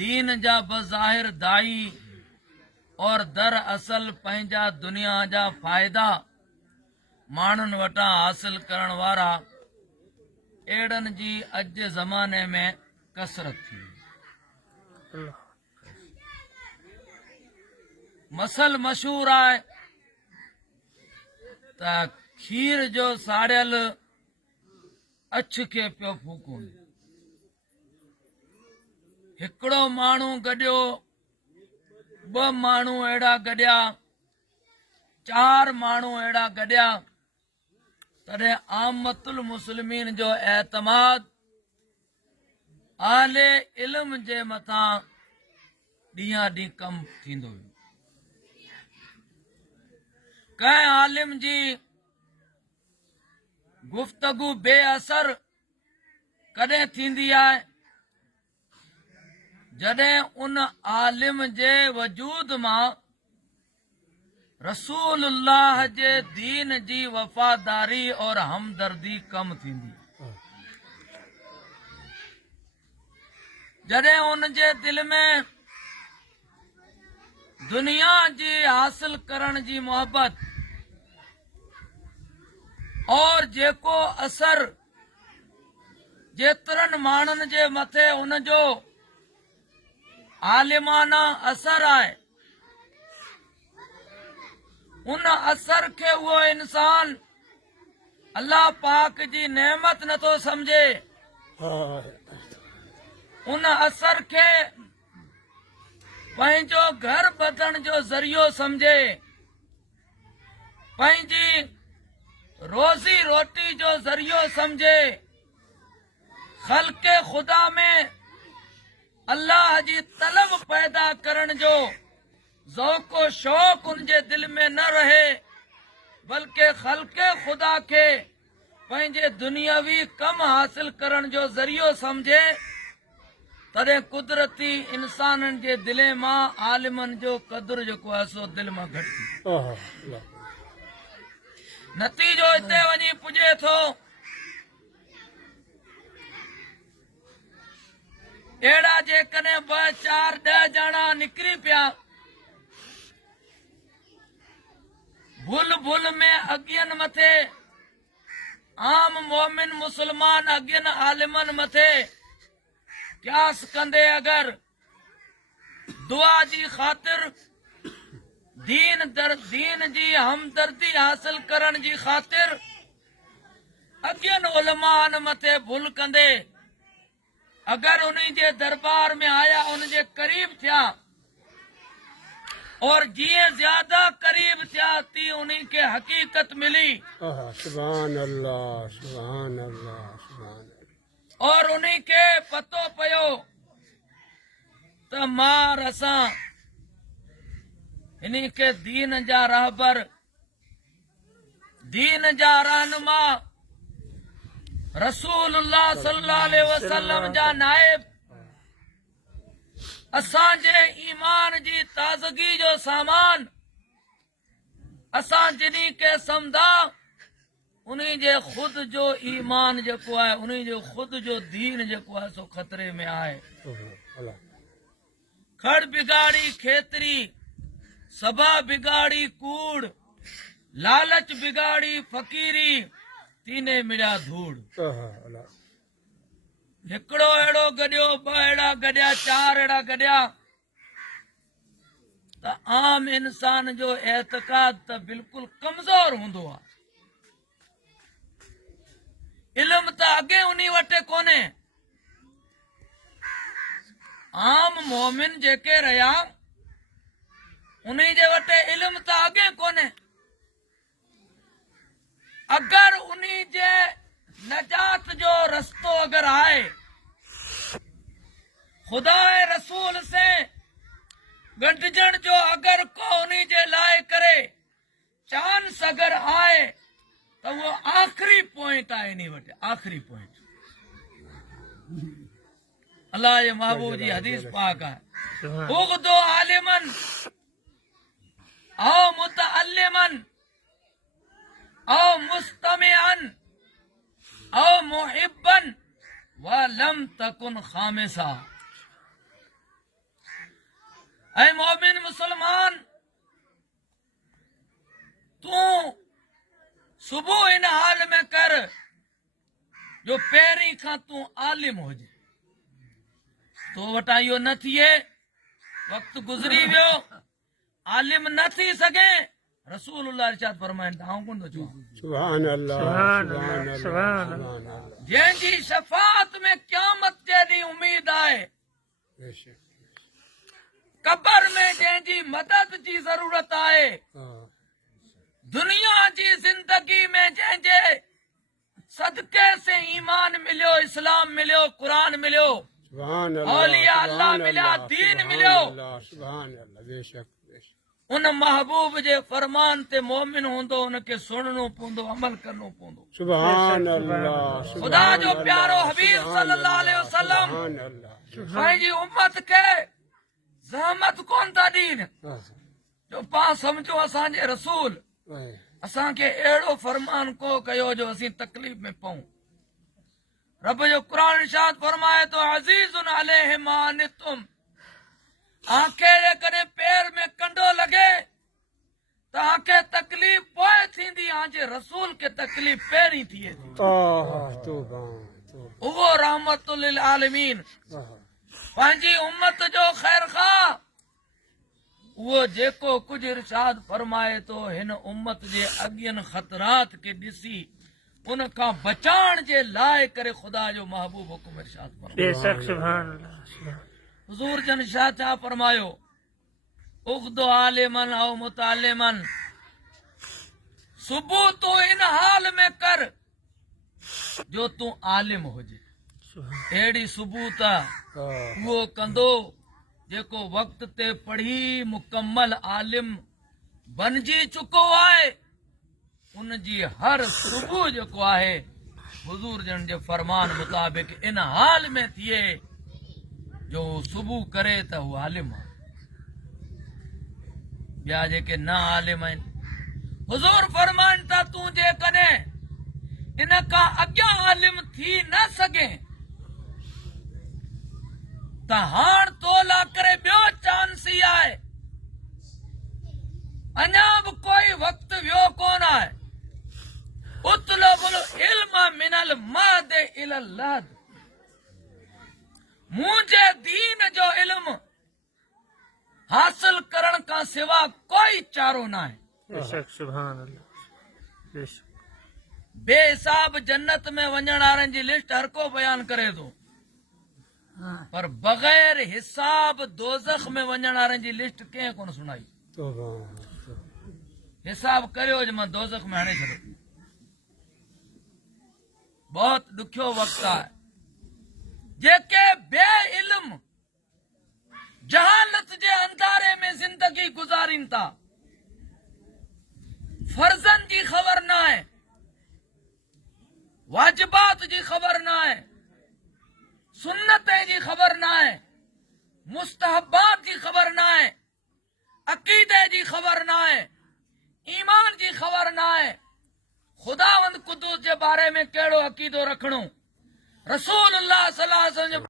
दीन जा बज़ाहिर दाई और दर असल पंहिंजा दुनिया जा फ़ाइदा माण्हुनि वटां हासिल करण वारा अहिड़नि जी अॼु जे ज़माने में कसरत थी। मसल मशहूर आहे त खीर जो साड़ियल अछ खे पियो फूकूं। हिकिड़ो माण्हू गॾियो, ॿ माण्हू अहिड़ा गॾिया, 4 माण्हू अहिड़ा गॾिया, तॾहिं आमतुल मुस्लिमीन जो एतमाद आले इल्म जे मथां ॾींहं ॾींहुं कम थींदो वियो। कंहिं आलिम जी गुफ्तगू बेअसर कॾहिं थींदी आहे जॾहिं उन आलिम जे वजूद मां रसूलुल्लाह जे दीन जी वफ़ादारी और हमदर्दी कम थींदी। जॾहिं उन जे दिल में दुनिया जी हासिल करण जी मोहब्बत और जेको असर जेतिरनि माण्हुनि जे मथे उन जो आलिमाना असर आहे, उन असर खे उहो इंसान अल्लाह पाक जी नेमत नथो समझे, उन असर खे पंहिंजो घर बधण जो ज़रियो समझे, पंहिंजी रोज़ी रोटी जो ज़रियो समझे, ख़ल्क़े खुदा में अल्लाह जी तलब पैदा करण जो ज़ौक़ो शौक़ उनजे दिल में न रहे, बल्कि ख़ल्क़े खुदा के पंहिंजे दुनियावी कम हासिल करण जो ज़रियो समझे, तॾहिं कुदरती इंसाननि जे दिले मां आलिमनि जो क़दुरु जेको आहे सो दिल मां घटिजी। नतीजो हिते वञी पुॼे थो अहिड़ा जेकॾहिं 2, 4, 10 ॼणा निकिरी पिया भुल भुल में अॻियनि मथे, आम मोमिन मुसलमान अॻियनि आलिमनि मथे क्यास कंदे अगर दुआ जी ख़ातिर दीन जी हमदर्दी हासिल करण जी ख़ातिर अॻियनि उलमान मथे भुल कंदे अगर उन्हीं जे दरबार में आया, उन जे करीब थिया और जीअं ज्यादा करीब थिया थी उन्हीं के हकीकत मिली। सुभान अल्लाह, सुभान अल्लाह, सुभान अल्लाह। और उन्हीं के पतो पयो त मार असां इन्हीं के दीन जा रहबर, दीन जा रहनुमा, रसूलुल्लाह सल्लल्लाहु अलैहि वसल्लम जा नाइब, असां जे ईमान जी ताज़गी जो सामान, असां जिन्हीं के समझा उन्हीं जे खुद जो ईमान जेको आहे, उन्हीं जो खुद जो दीन जेको आहे सो खतरे में आहे। खड़ बिगाड़ी खेतरी, सभा बिगाड़ी कूड़, लालच बिगाड़ी फकीरी, तीने मिलिया धूड़। हिकिड़ो अहिड़ो गॾियो, 2 अहिड़ा गॾिया, 4 अहिड़ा गॾिया त आम इंसान जो एतकाद त बिल्कुलु कमज़ोर हूंदो आहे। इल्म त अॻे उन्हीं वटि कोन्हे। आम मोमिन जेके रहिया उन्हीं जे वटि इल्म त अॻे कोन्हे। अगर उन्हीं जे नजात जो रस्तो अगर आए, खुदा रसूल से गॾिजण जो अगर को उन्हीं जे लाइ करे चांस अगर आए तो वो आखिरी पॉइंट आहे इन्हीं वटि, आखिरी पॉइंट। अल्लाह जे महबूब जी हदीस पाक है, उगदो आलिमन औ मुतअल्लिमन औ मुस्तमिअन औ मुहिब्बन व लम तकुन खामिसा। ऐ मोमिन मुसलमान, तू सुबह इन हाल में कर जो पहिरीं खां तू आलिम हुजे। तो वटा इहो न थिए, वक्त गुज़री वियो, आलिम न थी सघे, रसूलुल्लाह इरशाद फरमाइनि था, आऊं कोन थो चवां, सुभान अल्लाह, सुभान अल्लाह, सुभान अल्लाह। जंहिंजी शफाअत में क़यामत जे ॾींहुं उम्मीद आहे, बेशक। कब्र में जंहिंजी मदद जी ज़रूरत आहे, हाँ, दुनिया जी ज़िंदगी में जंहिंजे सदके से ईमान मिलियो, इस्लाम मिलियो, क़ुरान मिलियो, सुभान अल्लाह, औलिया अल्लाह सुभान मिलिया, अल्लाह, दीन सुभान मिलियो, अल्लाह, सुभान अल्लाह, बेशक बेशक। उन महबूब जे फरमान ते मोमिन हूंदो, उनखे सुणनो पवंदो, अमल करणो पवंदो। सुभान अल्लाह, खुदा जो सुभान प्यारो अल्लाह, हबीब सुभान सल्लल्लाहु अलैहि अल्लाह, वसल्लम सुभान अल्लाह। पंहिंजी उम्मत खे ज़हमत कोन था ॾीन, हाँ, जो पाण सम्झो असांजे रसूल हाँ, असांखे अहिड़ो फरमान को कयो जो असीं तकलीफ़ में पऊं। रब जो क़ुरान इरशाद फरमाए तो अज़ीज़ुन अलैहि मा अनितुम, आंखे जेकॾहिं पैर में कंडो लॻे त आंखे तकलीफ़ पोइ थींदी, आंजे रसूल खे तकलीफ़ पहिरीं थिए थी। आह, तौबा, तौबा, उहो रहमतुल लिल आलमीन, आह, पंहिंजी उम्मत जो ख़ैर ख़ाह, उहो जेको कुझु इरशाद फरमाए थो, हिन उम्मत जे अॻियनि ख़तरात खे ॾिसी उन खां बचाइण जे लाइ करे ख़ुदा जो महबूब हुकुम इरशाद फरमायो। बेशक सुभान अल्लाह। हुज़ूर जन छा फरमायो, उग़्दो आलिमन औ मुतालिमन, सुबह तू इन हाल में कर जो तू आलिम हुजे। अहिड़ी सुबह त आह, उहो कंदो जेको वक्त ते पढ़ी मुकम्मल आलिम बणिजी चुको आहे। उन जी हर सुबह जेको आहे हुज़ूर जन जे फरमान मुताबिक़ इन हाल में थिए जो सुबह करे त हू आलिम आहे। ॿिया जेके न आलिम आहिनि, हुज़ूर फरमाइनि था तूं जेकॾहिं इन खां अॻियां आलिम थी न सघे त हाण तो ला करे ॿियो चांस ई आहे, अञा बि कोई वक्त वियो कोन आहे। उतलबुल इल्म मिनल महद इलल लहद, मुंहिंजे दीन जो इल्म हासिल करण खां सिवा कोई चारो न आहे। बेशक सुभान अल्लाह। बेशक बेहिसाब जन्नत में वञण वारनि जी लिस्ट हर को बयान करे थो, पर बग़ैर हिसाब दोज़ख में वञण वारनि जी लिस्ट कंहिं कोन सुणाई। तौबा, हिसाब करियो जो मां दोज़ख में हणे छॾो। बहुत ॾुखियो वक़्तु आहे। जेके बे इल्म जहालत जे अंधारे में जिंदगी गुज़ारीनि था, फर्ज़न जी ख़बर न आहे, वाजिबात जी ख़बर न आहे, सुन्नत जी ख़बर न आहे, मुस्तहबात जी ख़बर न आहे, अक़ीदे जी ख़बर न आहे, ईमान जी ख़बर न आहे, खुदावंद कुदूस जे बारे में कहिड़ो अक़ीदो रखणो, रसूलुल्लाह सल्लल्लाहु अलैहि वसल्लम